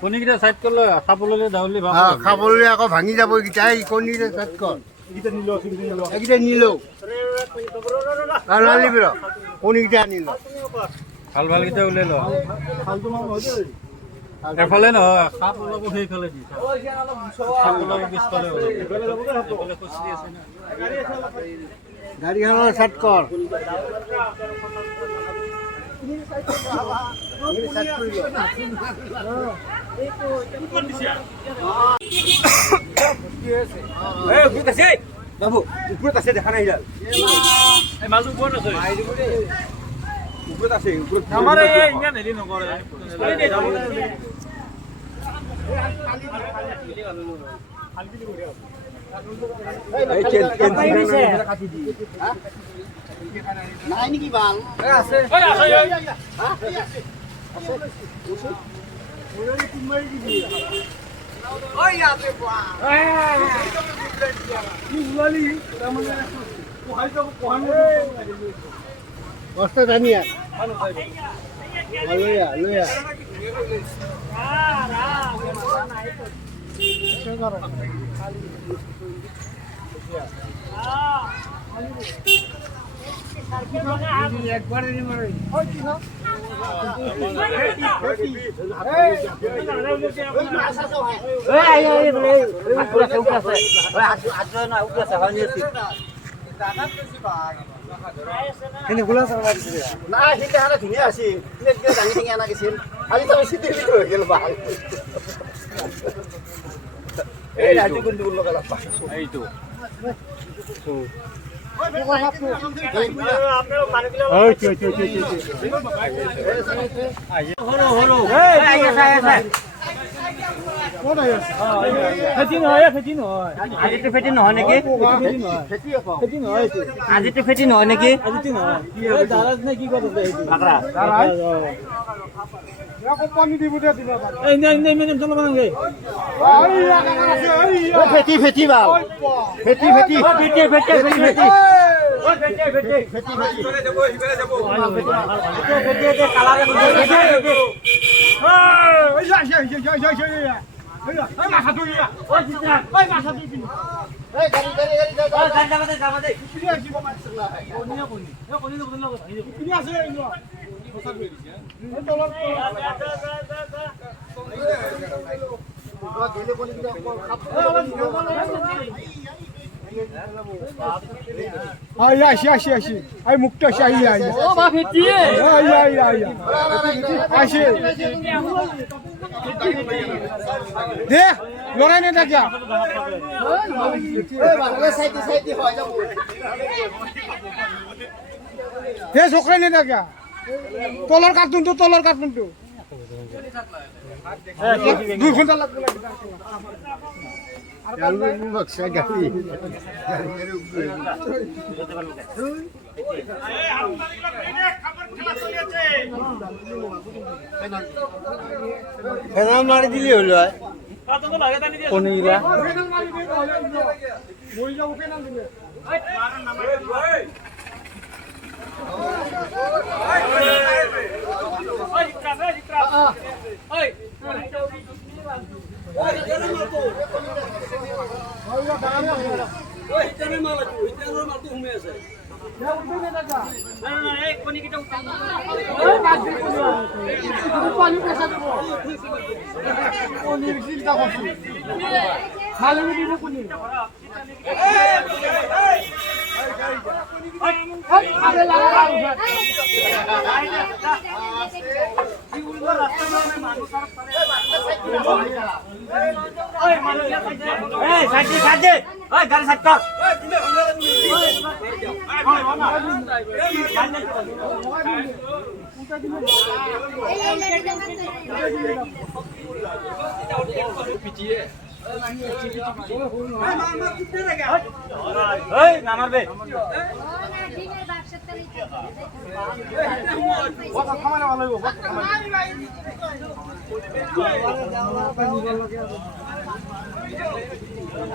কণীকেইটা চাইড কৰিলে খাবলৈ দাউলি খাবলৈ আকৌ ভাঙি যাব এইকেইটা কণীকেইটা চাইড কৰ এইকেইটা নিলেও নানিবি ৰ কণীকেইটা আনিল ভাল ভালকেইটা উলিয়াই ল এফালে নহয় সাপ ওলাব সেইফালে দি সাপ ওলাব পিছফালে গাড়ীখনৰ চাইড কৰ বাবু ওপৰত আছে দেখা নাই মালটো ওপৰত আছে ওপৰত আছে আমাৰ ইমান হেৰি নকৰে নাই নেকি বাল আছে বস্তা জানিয়া লয়া লয়া একবাৰ ধুনীয়া আছিল দাঙি দাঙি অনা গৈছিল খালি তাৰ চিটি হৈ গেল ভাল এই ৰাজু কোনটো লগালা এইটো আজিতো ফেটি নহয় নেকি আজিতো ফেটি নহয় নেকি ফেটি ফেটি বাল ফেটি ফেটি आई मुक्त शाही आई दे लड़ाई नहीं था क्या ये छोकरा नहीं था क्या तलर कार्टून तो 2 घंटा लग बक्सा गाड़ी मारी दिली हलो Ya,